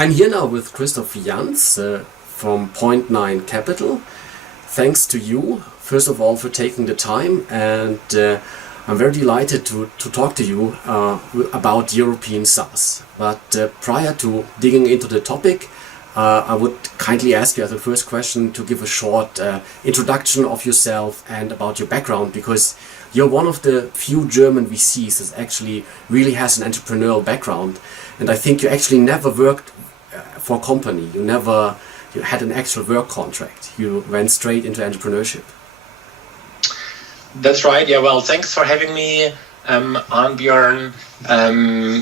I'm here now with Christoph Janz from Point9 Capital. Thanks to you, first of all, for taking the time, and I'm very delighted to talk to you about European SaaS. But prior to digging into the topic, I would kindly ask you as a first question to give a short introduction of yourself and about your background, because you're one of the few German VCs that actually really has an entrepreneurial background. And I think you actually never worked for a company. You had an actual work contract. You went straight into entrepreneurship. That's right. Yeah. Well, thanks for having me, Björn.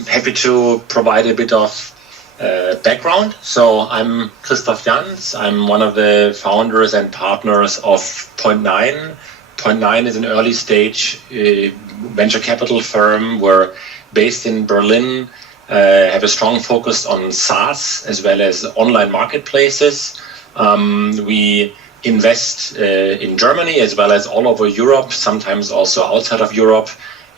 Happy to provide a bit of background. So I'm Christoph Janz. I'm one of the founders and partners of Point9. Point9 is an early stage venture capital firm. We're based in Berlin. Have a strong focus on SaaS as well as online marketplaces. We invest in Germany as well as all over Europe, sometimes also outside of Europe,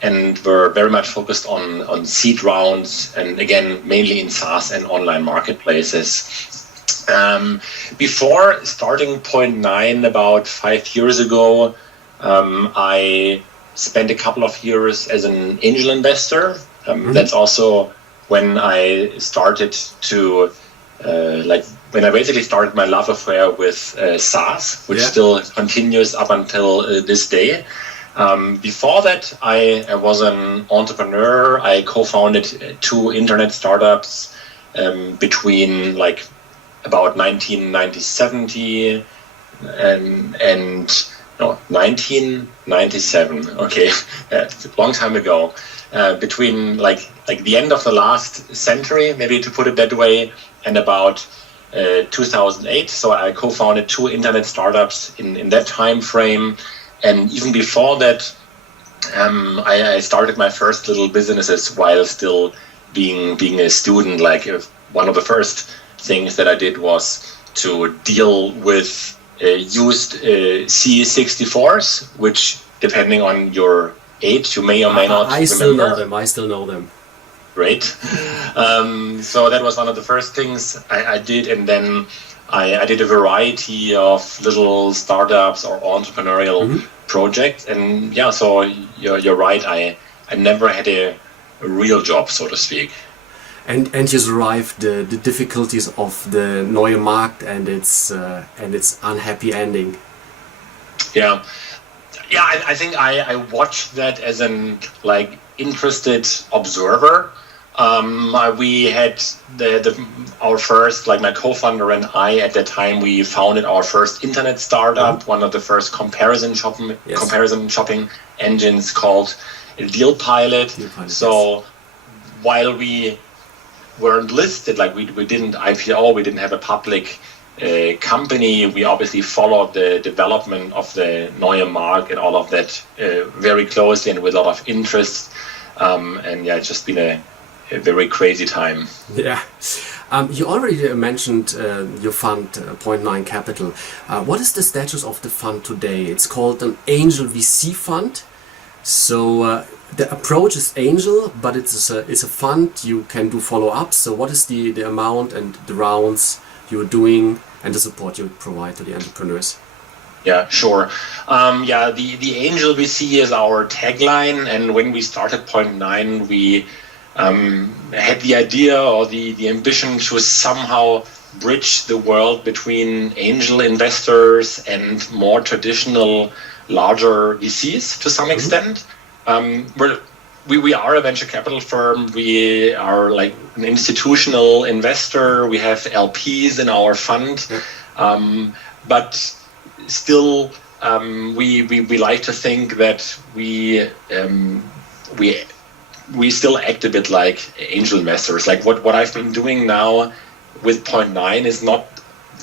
and we're very much focused on seed rounds and again mainly in SaaS and online marketplaces. Before starting Point9 about 5 years ago, I spent a couple of years as an angel investor. That's also when I started to when I basically started my love affair with SaaS, which still continues up until this day. Before that, I was an entrepreneur. I co-founded 2 internet startups between about 1970 and 1997. Okay, a long time ago. Between the end of the last century, maybe to put it that way, and about 2008. So I co-founded 2 internet startups in that time frame. And even before that, I started my first little businesses while still being a student. One of the first things that I did was to deal with used C64s, which, depending on your age, you may or may not remember. I still know them. Great. So that was one of the first things I did, and then I did a variety of little startups or entrepreneurial projects. And yeah, so you're right. I never had a real job, so to speak. And you survived the difficulties of the Neue Markt and its unhappy ending. Yeah. Yeah, I think I watched that as an interested observer. We had our first, my co-founder and I at the time, we founded our first internet startup, one of the first comparison shopping engines called Deal Pilot. So while we weren't listed, we didn't IPO, we didn't have a public company, we obviously followed the development of the Neue Markt and all of that very closely and with a lot of interest. And yeah, it's just been a very crazy time. Yeah. You already mentioned your fund, Point9 Capital. What is the status of the fund today? It's called an angel VC fund. So the approach is angel, but it's a fund. You can do follow-ups. So what is the amount and the rounds you're doing and the support you provide to the entrepreneurs? Yeah, sure. The angel VC is our tagline, and when we started Point9, we had the idea or the ambition to somehow bridge the world between angel investors and more traditional, larger VCs to some extent. We are a venture capital firm. We are an institutional investor. We have LPs in our fund, but still, we like to think that we still act a bit like angel investors. What I've been doing now with Point9 is not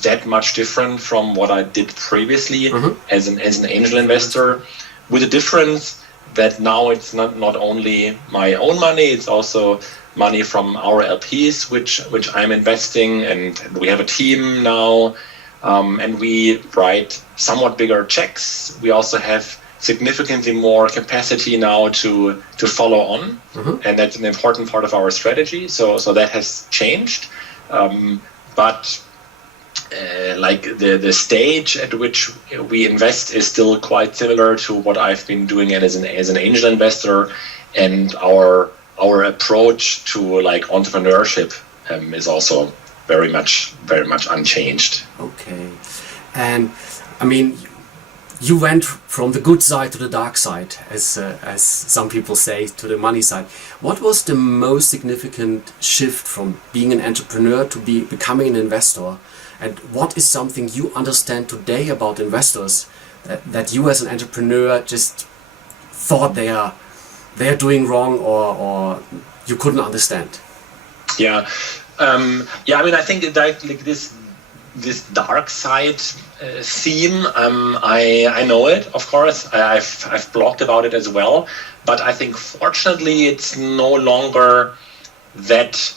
that much different from what I did previously as an angel investor, with a difference that now it's not only my own money, it's also money from our LPs, which I'm investing, and we have a team now, and we write somewhat bigger checks. We also have significantly more capacity now to follow on, and that's an important part of our strategy. So that has changed. But like the stage at which we invest is still quite similar to what I've been doing as an angel investor, and our approach to like entrepreneurship is also very much unchanged. Okay, and I mean, you went from the good side to the dark side, as some people say, to the money side. What was the most significant shift from being an entrepreneur to becoming an investor? And what is something you understand today about investors that you as an entrepreneur just thought they are doing wrong, or you couldn't understand? Yeah, I mean, I think that like this dark side theme, I know it, of course. I've blogged about it as well, but I think fortunately it's no longer that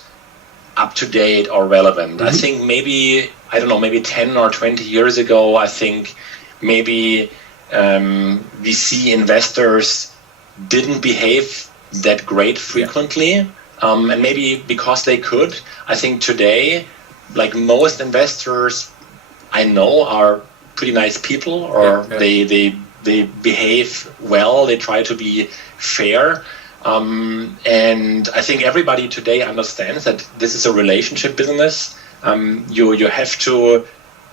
up to date or relevant. Mm-hmm. I think maybe 10 or 20 years ago, I think maybe VC investors didn't behave that great frequently, and maybe because they could. I think today, like most investors I know are pretty nice people, or they behave well, they try to be fair. And I think everybody today understands that this is a relationship business. You have to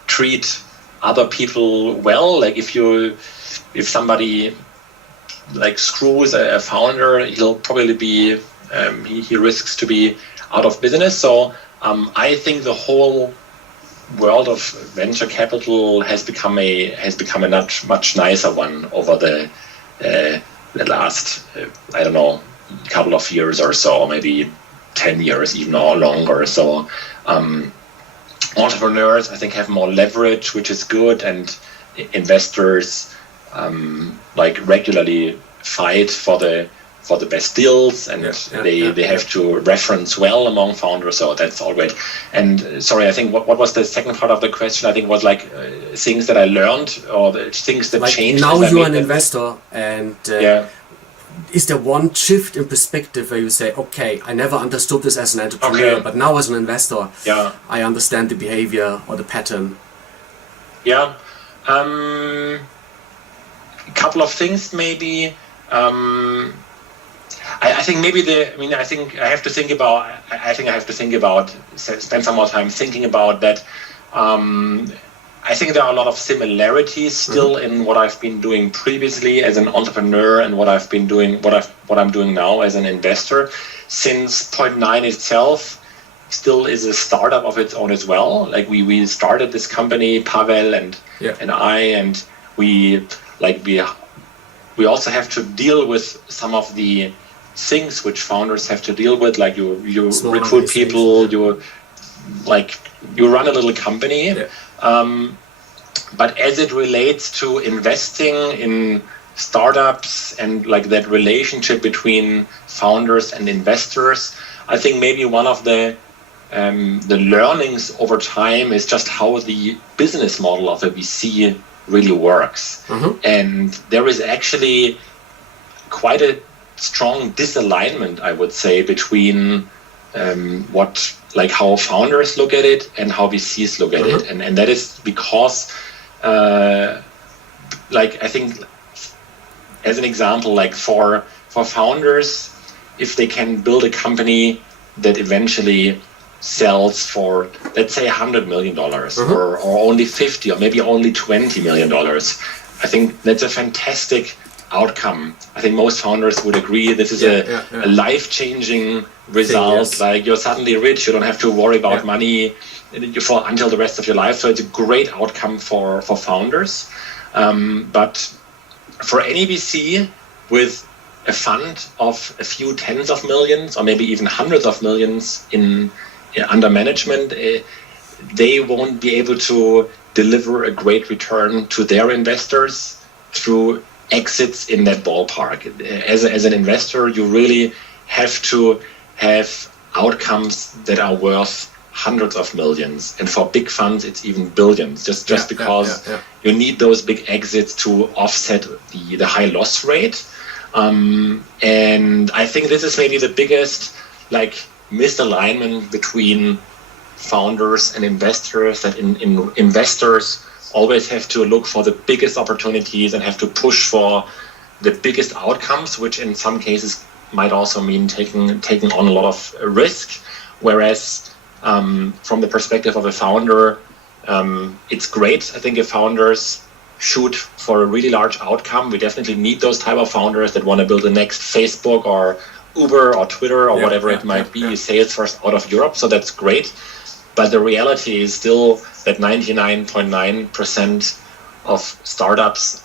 treat other people well. Like if somebody like screws a founder, he'll probably be he risks to be out of business. So I think the whole world of venture capital has become a much nicer one over the last couple of years or so, maybe 10 years even or longer. So entrepreneurs, I think, have more leverage, which is good, and investors like regularly fight for the best deals, and they have to reference well among founders, so that's all great. And sorry, I think what was the second part of the question? I think it was like things that I learned, or the things that like changed. Now you're an investor, and is there one shift in perspective where you say, okay, I never understood this as an entrepreneur, but now as an investor, I understand the behavior or the pattern? Yeah, a couple of things maybe. I think maybe I think I have to think about. Spend some more time thinking about that. I think there are a lot of similarities still in what I've been doing previously as an entrepreneur and what I'm doing now as an investor. Since Point9 itself still is a startup of its own as well. Like we started this company, Pavel and I, and we also have to deal with some of the things which founders have to deal with, like you recruit people, you run a little company. But as it relates to investing in startups and like that relationship between founders and investors, I think maybe one of the learnings over time is just how the business model of a VC really works. And there is actually quite a strong disalignment, I would say, between how founders look at it and how VCs look at it, and that is because I think, as an example, like for founders, if they can build a company that eventually sells for, let's say, $100 million or only 50 or maybe only $20 million, I think that's a fantastic outcome. I think most founders would agree this is a life-changing result. Like you're suddenly rich, you don't have to worry about money until the rest of your life. So it's a great outcome for founders. But for any VC with a fund of a few tens of millions or maybe even hundreds of millions under management, they won't be able to deliver a great return to their investors through exits in that ballpark. As an investor, you really have to have outcomes that are worth hundreds of millions, and for big funds it's even billions, just because you need those big exits to offset the high loss rate. And I think this is maybe the biggest misalignment between founders and investors that investors always have to look for the biggest opportunities and have to push for the biggest outcomes, which in some cases might also mean taking on a lot of risk. Whereas from the perspective of a founder, it's great. I think if founders shoot for a really large outcome, we definitely need those type of founders that want to build the next Facebook or Uber or Twitter or whatever it might be, Salesforce out of Europe. So that's great. But the reality is still that 99.9% of startups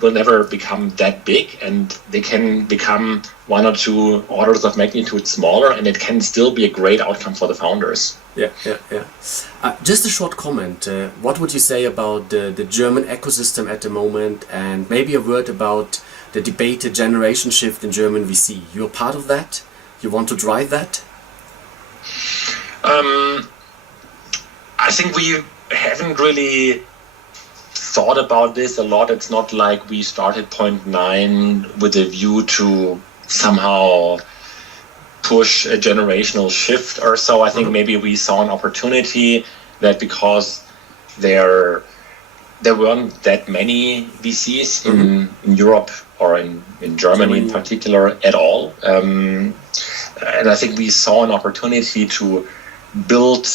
will never become that big, and they can become 1 or 2 orders of magnitude smaller, and it can still be a great outcome for the founders. Yeah. Just a short comment. What would you say about the German ecosystem at the moment, and maybe a word about the debated generation shift in German VC? You're part of that? You want to drive that? I think we haven't really thought about this a lot. It's not like we started Point 9 with a view to somehow push a generational shift or so. I think maybe we saw an opportunity that because there weren't that many VCs in Europe or in Germany in particular at all. And I think we saw an opportunity to build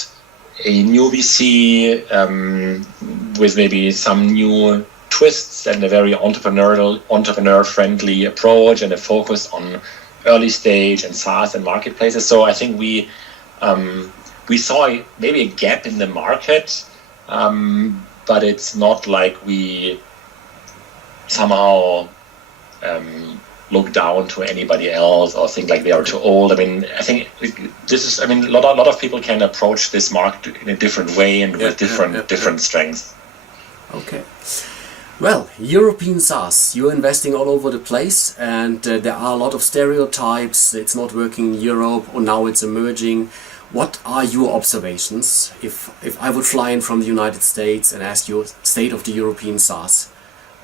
a new VC with maybe some new twists and a very entrepreneur-friendly approach and a focus on early stage and SaaS and marketplaces. So I think we saw maybe a gap in the market, but it's not like we somehow look down to anybody else or think like they are too old. I mean, I think a lot of people can approach this market in a different way and with different strengths. Okay. Well, European SaaS, you're investing all over the place, and there are a lot of stereotypes. It's not working in Europe, or now it's emerging. What are your observations? If I would fly in from the United States and ask you state of the European SaaS,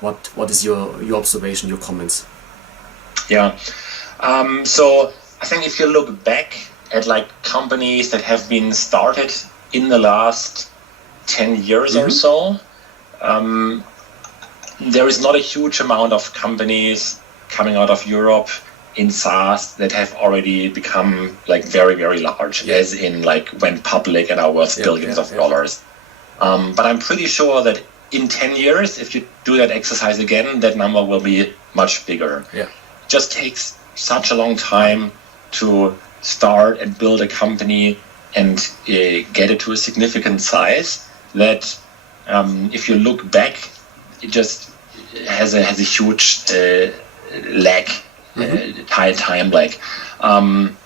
what is your observation, your comments? Yeah. So I think if you look back at like companies that have been started in the last 10 years or so, there is not a huge amount of companies coming out of Europe in SaaS that have already become like very, very large, as in like went public and are worth billions of dollars. But I'm pretty sure that in 10 years, if you do that exercise again, that number will be much bigger. Yeah. It just takes such a long time to start and build a company and get it to a significant size that if you look back, it just has a huge lag, time lag. And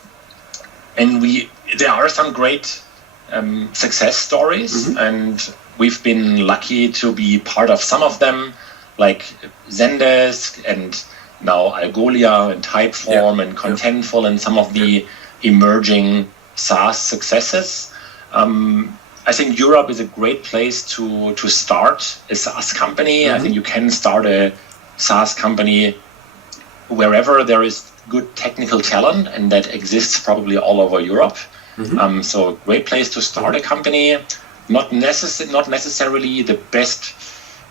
there are some great success stories, and we've been lucky to be part of some of them, like Zendesk and now Algolia and Typeform and Contentful and some of the emerging SaaS successes. I think Europe is a great place to start a SaaS company. I think you can start a SaaS company wherever there is good technical talent, and that exists probably all over Europe. So a great place to start a company. Not necessarily the best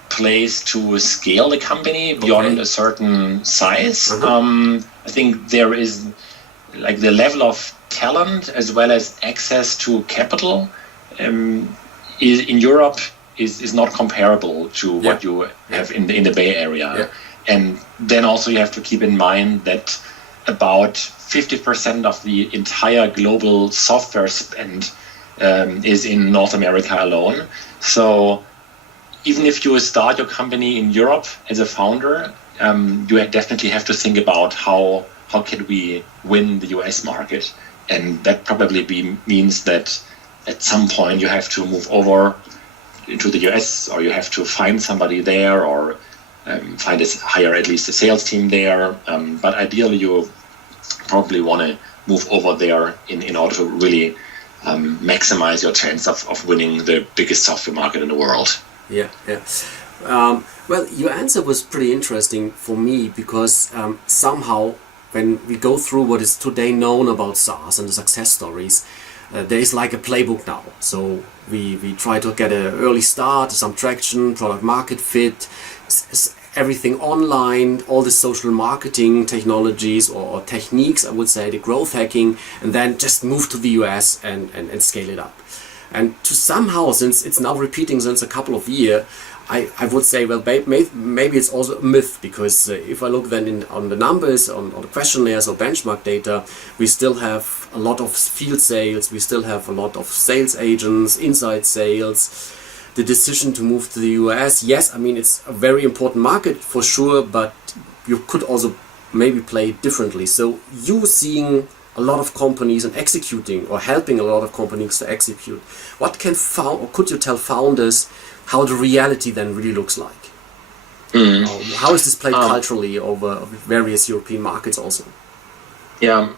place to scale the company beyond a certain size. I think there is like the level of talent as well as access to capital in Europe is not comparable to what you have in the Bay Area. And then also you have to keep in mind that about 50% of the entire global software spend is in North America alone. So even if you start your company in Europe as a founder, you definitely have to think about how can we win the US market. And that probably means that at some point you have to move over into the US, or you have to find somebody there, or hire at least a sales team there. But ideally you probably want to move over there in order to really maximize your chance of winning the biggest software market in the world. Well, your answer was pretty interesting for me, because somehow when we go through what is today known about SaaS and the success stories, there is like a playbook now. So we try to get an early start, some traction, product market fit, everything online, all the social marketing technologies or techniques, I would say, the growth hacking, and then just move to the US and scale it up. And to somehow, since it's now repeating since a couple of years, I would say, well, maybe it's also a myth, because if I look then on the numbers, on the questionnaires or benchmark data, we still have a lot of field sales, we still have a lot of sales agents, inside sales. The decision to move to the US, yes, I mean, it's a very important market for sure, but you could also maybe play it differently. So you seeing a lot of companies and executing or helping a lot of companies to execute, what can or could you tell founders how the reality then really looks like? How is this played culturally over various European markets also? Yeah,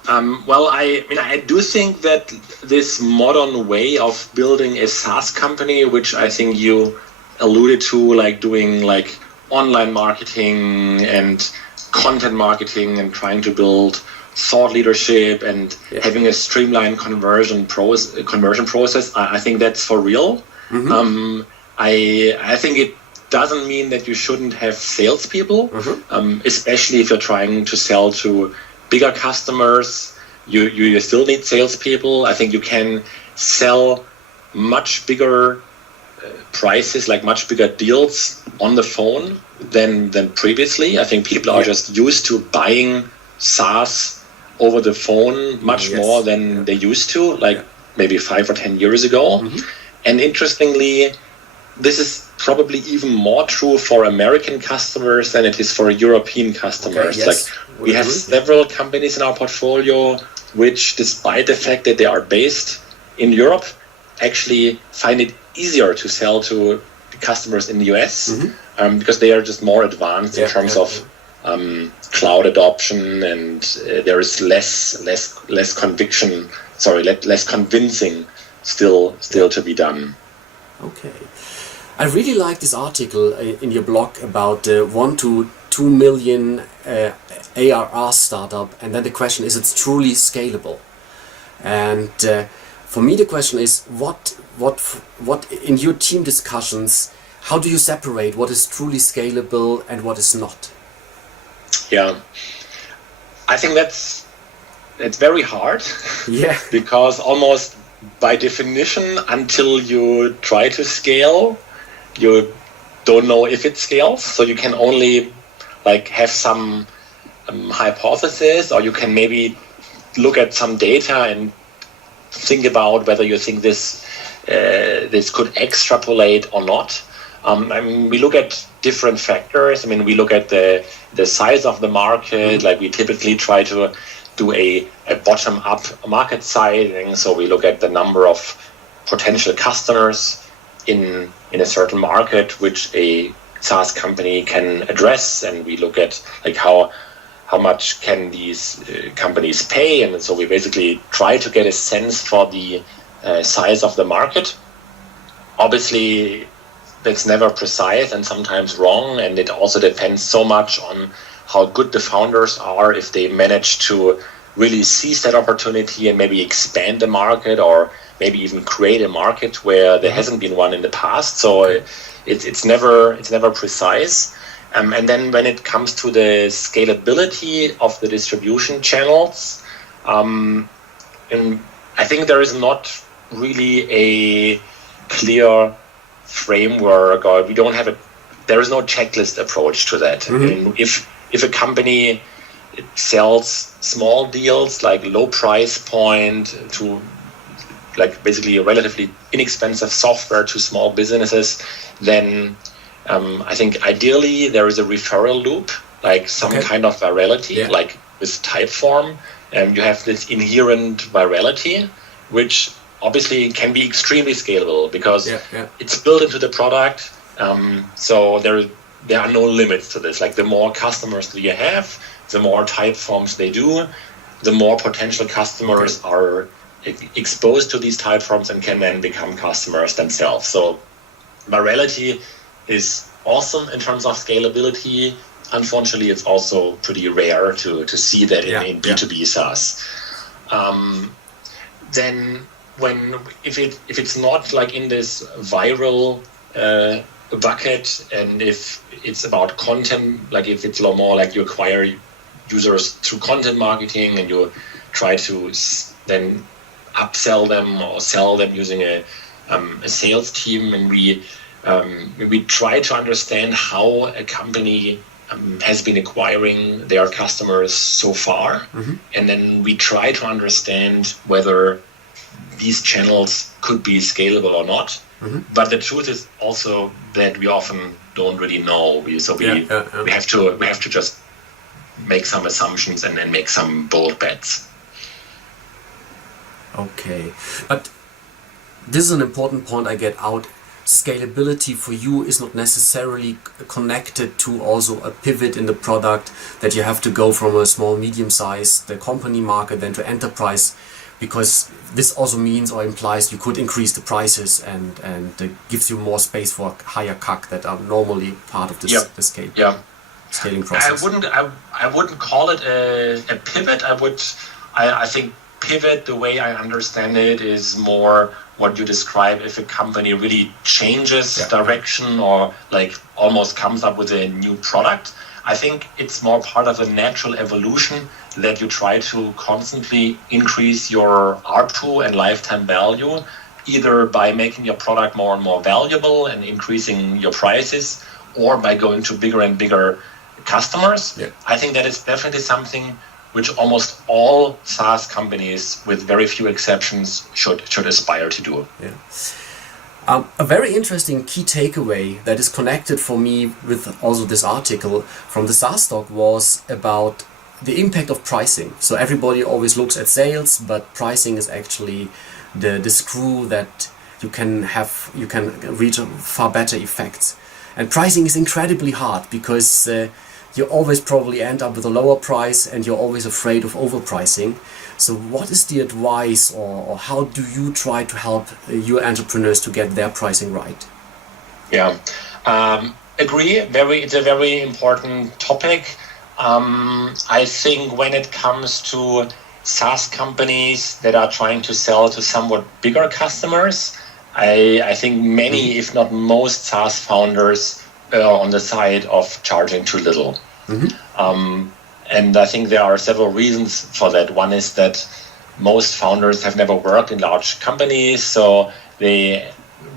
well, I do think that this modern way of building a SaaS company, which I think you alluded to, like doing like online marketing and content marketing and trying to build thought leadership and having a streamlined conversion process, I think that's for real. Mm-hmm. I think it doesn't mean that you shouldn't have salespeople, especially if you're trying to sell to bigger customers. You still need salespeople. I think you can sell much bigger prices, like much bigger deals on the phone than previously. I think people are just used to buying SaaS over the phone much more than they used to, like maybe 5 or 10 years ago. Mm-hmm. And interestingly, this is probably even more true for American customers than it is for European customers. Like we have several companies in our portfolio which, despite the fact that they are based in Europe, actually find it easier to sell to customers in the US because they are just more advanced in terms of cloud adoption, and there is less convincing still to be done. Okay. I really like this article in your blog about 1 to 2 million ARR startup, and then the question is, it's truly scalable. And for me the question is, what in your team discussions, how do you separate what is truly scalable and what is not? Yeah, I think that's very hard. Yeah. Because almost by definition, until you try to scale, you don't know if it scales. So you can only like have some hypothesis, or you can maybe look at some data and think about whether you think this could extrapolate or not. I mean, we look at different factors. I mean, we look at the size of the market. Like we typically try to do a bottom-up market sizing. So we look at the number of potential customers in a certain market which a SaaS company can address, and we look at like how much can these companies pay, and so we basically try to get a sense for the size of the market. Obviously, that's never precise and sometimes wrong, and it also depends so much on how good the founders are, if they manage to really seize that opportunity and maybe expand the market, or maybe even create a market where there hasn't been one in the past. So it's never precise. And then when it comes to the scalability of the distribution channels, and I think there is not really a clear framework, or there is no checklist approach to that. Mm-hmm. I mean, if a company sells small deals, like low price point, to like basically a relatively inexpensive software to small businesses, then I think ideally there is a referral loop, like some kind of virality, like with Typeform, and you have this inherent virality, which obviously can be extremely scalable because it's built into the product. So there are no limits to this. Like the more customers that you have, the more Typeforms they do, the more potential customers are exposed to these Typeforms and can then become customers themselves. So virality is awesome in terms of scalability. Unfortunately, it's also pretty rare to see that in B2B SaaS. Then if it's not like in this viral bucket, and if it's about content, like if it's a lot more like you acquire users through content marketing and you try to then upsell them or sell them using a sales team, and we try to understand how a company has been acquiring their customers so far, and then we try to understand whether these channels could be scalable or not. But the truth is also that we often don't really know. We have to just make some assumptions and then make some bold bets. Okay, but this is an important point I get out. Scalability for you is not necessarily connected to also a pivot in the product, that you have to go from a small, medium-sized company market then to enterprise, because this also means or implies you could increase the prices and gives you more space for higher CAC that are normally part of this scaling process. I wouldn't call it a pivot. I think pivot, the way I understand it, is more what you describe if a company really changes direction or like almost comes up with a new product. I think it's more part of a natural evolution that you try to constantly increase your ARPU and lifetime value, either by making your product more and more valuable and increasing your prices, or by going to bigger and bigger customers. I think that is definitely something which almost all SaaS companies, with very few exceptions, should aspire to do. A very interesting key takeaway that is connected for me with also this article from the SaaStock was about the impact of pricing. So everybody always looks at sales, but pricing is actually the screw that you can reach far better effects. And pricing is incredibly hard because you always probably end up with a lower price and you're always afraid of overpricing. So what is the advice, or how do you try to help your entrepreneurs to get their pricing right? Agree. It's a very important topic. I think when it comes to SaaS companies that are trying to sell to somewhat bigger customers, I think many, if not most, SaaS founders are on the side of charging too little. And I think there are several reasons for that. One is that most founders have never worked in large companies, so they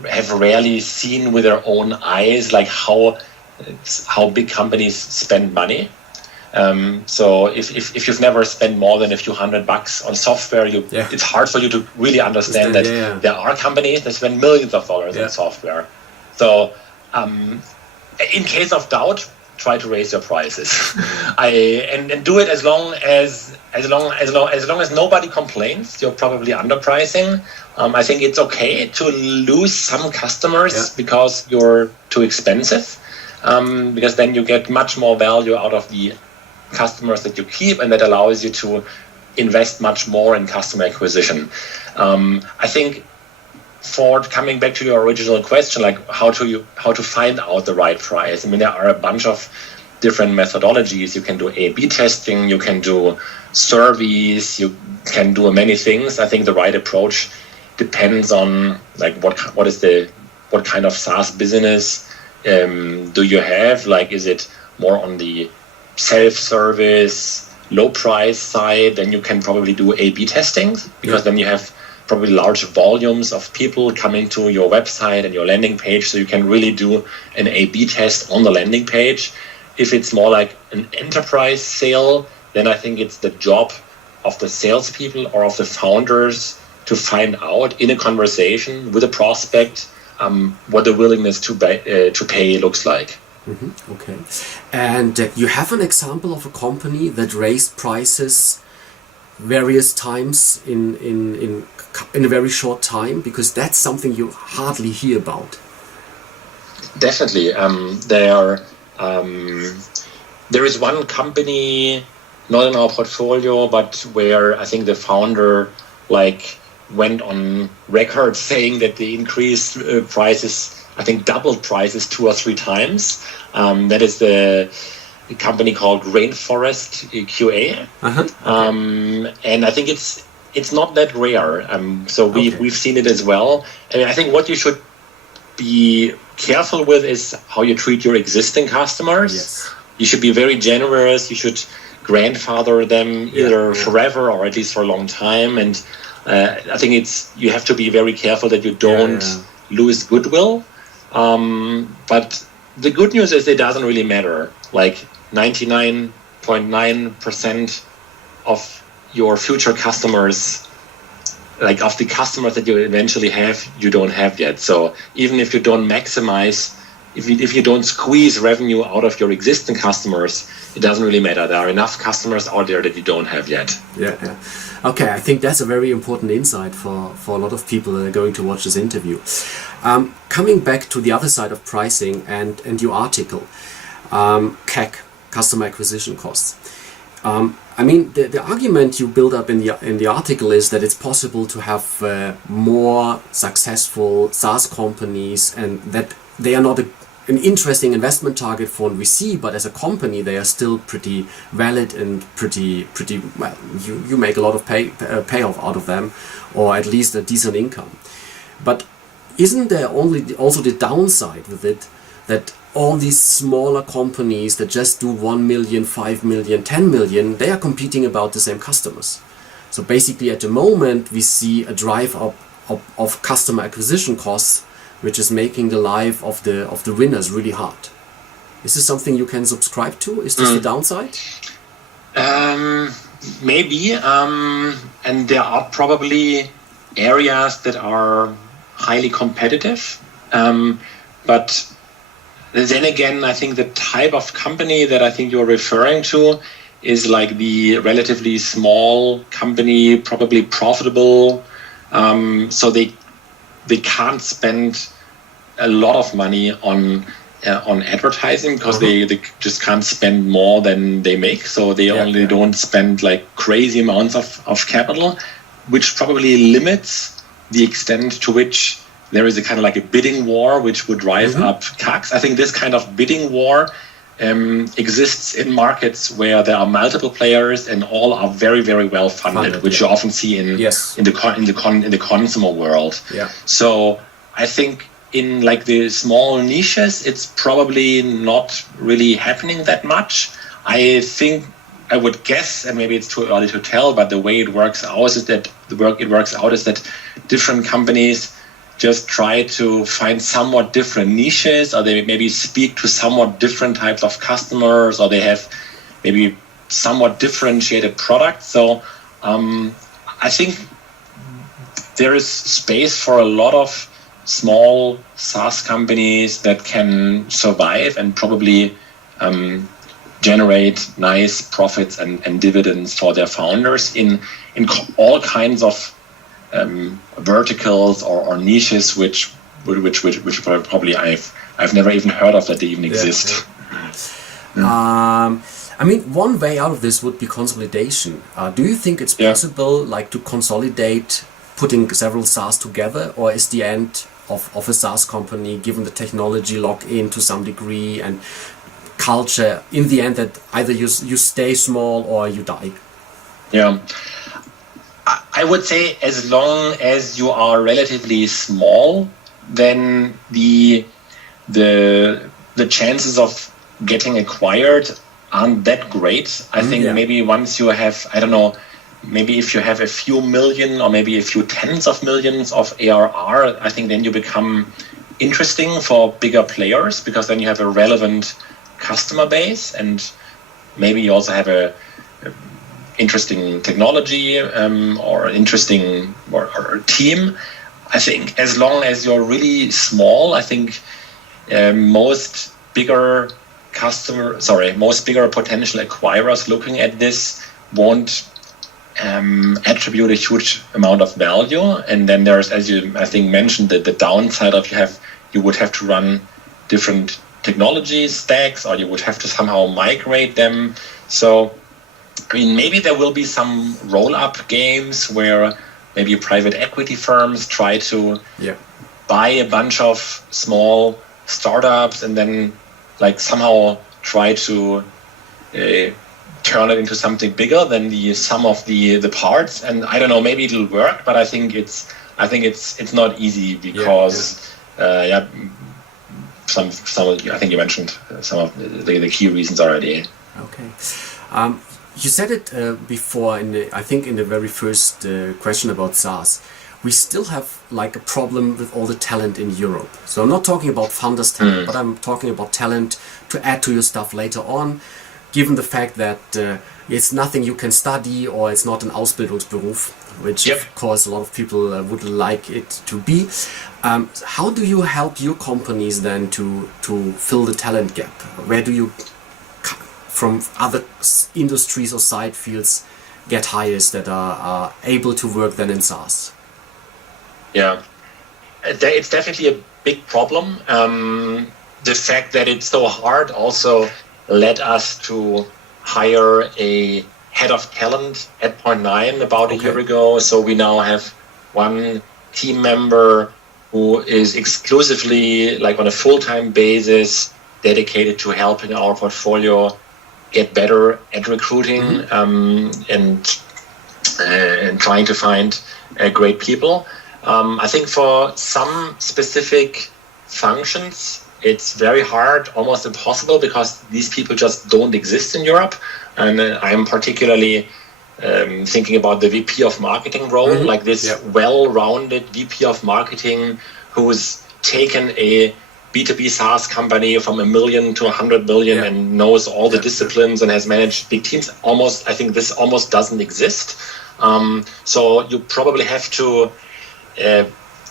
have rarely seen with their own eyes like how big companies spend money. So if you've never spent more than a few $100 on software, it's hard for you to really understand that there are companies that spend millions of dollars on software. So in case of doubt, try to raise your prices. And do it as long as nobody complains. You're probably underpricing. I think it's okay to lose some customers because you're too expensive, because then you get much more value out of the customers that you keep, and that allows you to invest much more in customer acquisition. I think, for coming back to your original question, like how to find out the right price. I mean, there are a bunch of different methodologies. You can do A/B testing, you can do surveys, you can do many things. I think the right approach depends on like what kind of SaaS business do you have? Like, is it more on the self-service, low price side? Then you can probably do A/B testing, because then you have probably large volumes of people coming to your website and your landing page, so you can really do an A/B test on the landing page. If it's more like an enterprise sale, then I think it's the job of the salespeople or of the founders to find out in a conversation with a prospect what the willingness to pay looks like. Okay, and you have an example of a company that raised prices various times in a very short time, because that's something you hardly hear about. Definitely, there is one company, not in our portfolio, but where I think the founder went on record saying that they increased prices, I think doubled prices 2 or 3 times. That is the company called Rainforest QA. And I think it's not that rare. So we've seen it as well. And I think what you should be careful with is how you treat your existing customers. Yes. You should be very generous. You should grandfather them either forever or at least for a long time. And I think you have to be very careful that you don't lose goodwill. But the good news is it doesn't really matter. Like 99.9% of your future customers, like of the customers that you eventually have, you don't have yet. So even if you don't maximize, if you don't squeeze revenue out of your existing customers, it doesn't really matter. There are enough customers out there that you don't have yet. Yeah. Okay, I think that's a very important insight for a lot of people that are going to watch this interview. Coming back to the other side of pricing and your article, CAC, customer acquisition costs. I mean, the argument you build up in the article is that it's possible to have more successful SaaS companies, and that they are not an interesting investment target for VC, but as a company they are still pretty valid and pretty well. You make a lot of payoff out of them, or at least a decent income. But isn't there also the downside with it, that all these smaller companies that just do 1 million, 5 million, 10 million, they are competing about the same customers. So basically at the moment we see a drive up of customer acquisition costs, which is making the life of the winners really hard. Is this something you can subscribe to? Is this the downside? Maybe, and there are probably areas that are highly competitive, but then again, I think the type of company that I think you're referring to is like the relatively small company, probably profitable, so they can't spend a lot of money on advertising because they just can't spend more than they make, so they don't spend like crazy amounts of capital, which probably limits the extent to which there is a kind of like a bidding war which would drive up CACs. I think this kind of bidding war exists in markets where there are multiple players and all are very, very well funded, which you often see in the consumer world. Yeah. So I think in like the small niches, it's probably not really happening that much. I think I would guess, and maybe it's too early to tell, but the way it works out is that different companies just try to find somewhat different niches, or they maybe speak to somewhat different types of customers, or they have maybe somewhat differentiated products. So I think there is space for a lot of small SaaS companies that can survive and probably generate nice profits and dividends for their founders in all kinds of verticals or niches which probably I've never even heard of that they even exist. I mean, one way out of this would be consolidation. Do you think it's possible, like, to consolidate, putting several SaaS together, or is the end of a SaaS company, given the technology lock in to some degree and culture, in the end that either you stay small or you die? Yeah. I would say as long as you are relatively small, then the chances of getting acquired aren't that great. I think maybe once you have, I don't know, maybe if you have a few million or maybe a few tens of millions of ARR, I think then you become interesting for bigger players, because then you have a relevant customer base and maybe you also have a interesting technology or interesting or team. I think as long as you're really small, I think most bigger potential acquirers looking at this won't attribute a huge amount of value. And then there's, as you I think mentioned, the downside of you would have to run different technology stacks, or you would have to somehow migrate them. So I mean, maybe there will be some roll-up games where maybe private equity firms try to buy a bunch of small startups and then like somehow try to turn it into something bigger than the sum of the parts. And I don't know, maybe it'll work, but I think it's not easy because some I think you mentioned some of the key reasons already. Okay. You said it before in the very first question about SaaS. We still have like a problem with all the talent in Europe. So I'm not talking about founders talent, but I'm talking about talent to add to your stuff later on, given the fact that it's nothing you can study or it's not an Ausbildungsberuf, which of course a lot of people would like it to be. How do you help your companies then to fill the talent gap? Where do you, from other industries or side fields, get hires that are able to work then in SaaS? Yeah, it's definitely a big problem. The fact that it's so hard also led us to hire a head of talent at Point9 about a year ago. So we now have one team member who is exclusively, like on a full-time basis, dedicated to helping our portfolio get better at recruiting and trying to find great people. I think for some specific functions, it's very hard, almost impossible, because these people just don't exist in Europe. And I'm particularly thinking about the VP of marketing role, like this well-rounded VP of marketing who's taken a B2B SaaS company from 1 million to 100 million and knows all the disciplines and has managed big teams. I think this almost doesn't exist. So you probably have to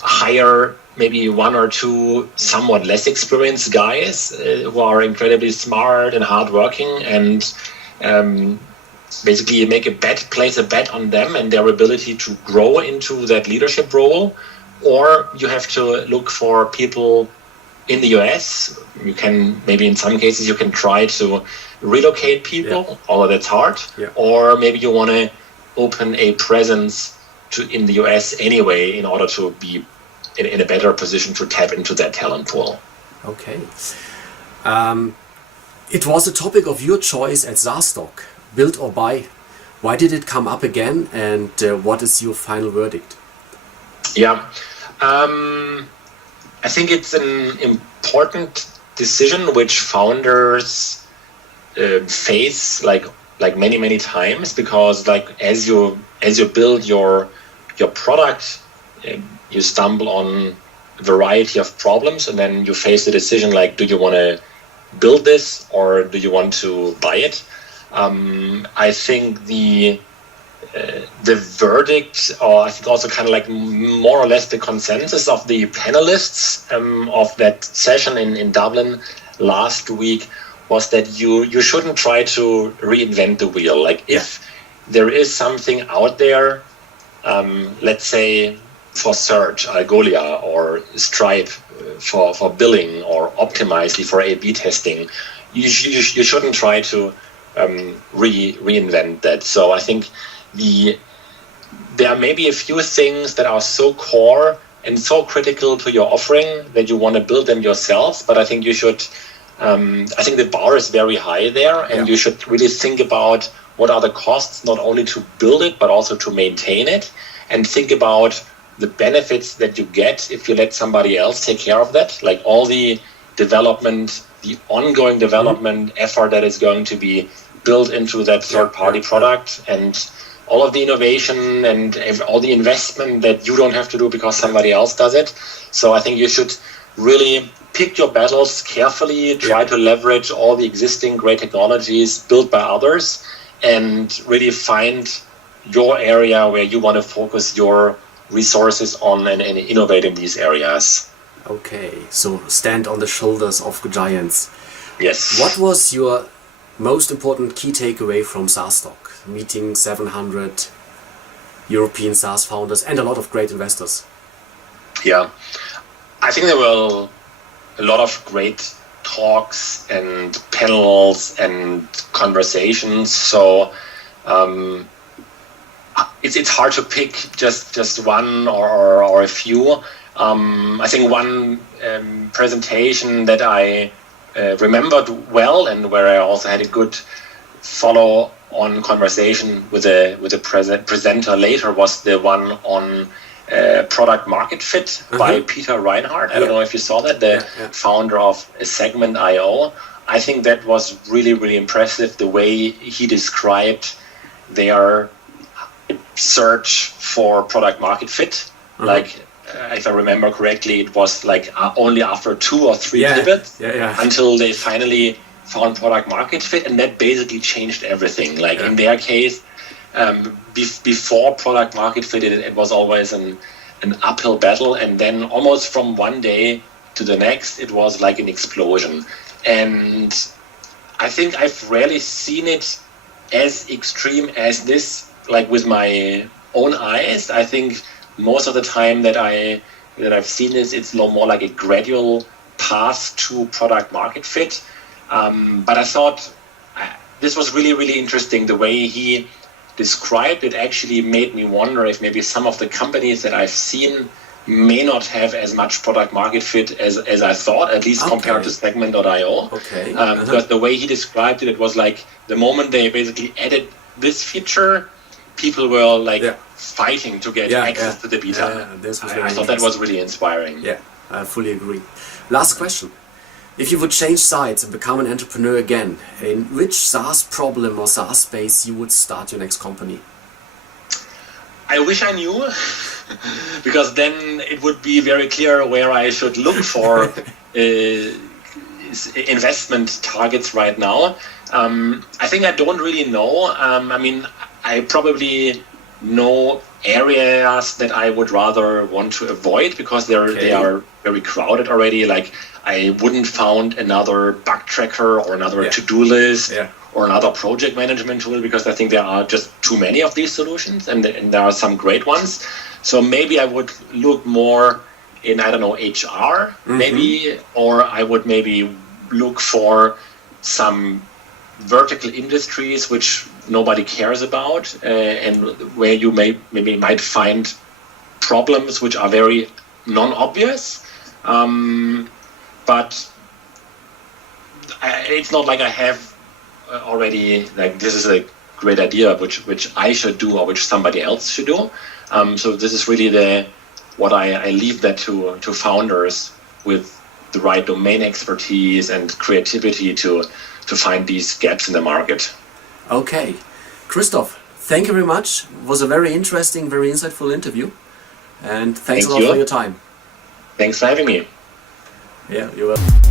hire maybe one or two somewhat less experienced guys who are incredibly smart and hardworking, and basically place a bet on them and their ability to grow into that leadership role. Or you have to look for people in the US. You can, maybe in some cases, you can try to relocate people, although that's hard. Or maybe you want to open a presence in the US anyway, in order to be in a better position to tap into that talent pool. Okay. It was a topic of your choice at SaaStock, build or buy. Why did it come up again, and what is your final verdict? Yeah, I think it's an important decision which founders face like many times, because like as you build your product, you stumble on a variety of problems, and then you face the decision like, do you want to build this or do you want to buy it? I think the verdict, or I think also kind of like more or less the consensus of the panelists of that session in Dublin last week was that you shouldn't try to reinvent the wheel. Like if there is something out there, let's say for search, Algolia or Stripe for billing, or Optimizely for A/B testing, you shouldn't try to reinvent that. So I think there are maybe a few things that are so core and so critical to your offering that you want to build them yourselves. But I think you should, I think the bar is very high there, and you should really think about what are the costs, not only to build it, but also to maintain it, and think about the benefits that you get if you let somebody else take care of that, like all the development, the ongoing development effort that is going to be built into that third-party product, and all of the innovation and all the investment that you don't have to do because somebody else does it. So I think you should really pick your battles carefully, try to leverage all the existing great technologies built by others, and really find your area where you want to focus your resources on and innovate in these areas. Okay, so stand on the shoulders of giants. Yes. What was your most important key takeaway from SaaStock, meeting 700 European SaaS founders and a lot of great investors? Yeah, I think there were a lot of great talks and panels and conversations. So it's hard to pick just one or a few. I think one presentation that I remembered well, and where I also had a good follow on conversation with a presenter later was the one on product market fit by Peter Reinhardt. I don't know if you saw that, the founder of Segment.io. I think that was really, really impressive, the way he described their search for product market fit. Like, if I remember correctly, it was like only after 2 or 3 pivots until they finally found product market fit, and that basically changed everything. Like in their case, before product market fit, it was always an uphill battle, and then almost from one day to the next, it was like an explosion. And I think I've rarely seen it as extreme as this, like with my own eyes. I think most of the time that I've seen this, it's more like a gradual path to product market fit. But I thought this was really, really interesting. The way he described it actually made me wonder if maybe some of the companies that I've seen may not have as much product market fit as I thought, at least compared to Segment.io. Because the way he described it, it was like the moment they basically added this feature, people were like fighting to get access to the beta. I thought that was really inspiring. Yeah, I fully agree. Last question. If you would change sides and become an entrepreneur again, in which SaaS problem or SaaS space you would start your next company? I wish I knew, because then it would be very clear where I should look for investment targets right now. I think I don't really know. I mean, I probably know areas that I would rather want to avoid because they are very crowded already. Like, I wouldn't found another bug tracker or another to-do list or another project management tool, because I think there are just too many of these solutions, and there are some great ones. So maybe I would look more in, I don't know, HR maybe, or I would maybe look for some vertical industries which nobody cares about, and where you maybe might find problems which are very non-obvious. But it's not like I have already, like, this is a great idea which I should do or which somebody else should do. So this is really what I leave that to founders with the right domain expertise and creativity to find these gaps in the market. Okay. Christoph, thank you very much. It was a very interesting, very insightful interview. And thanks a lot for your time. Thanks for having me. Yeah, you're welcome.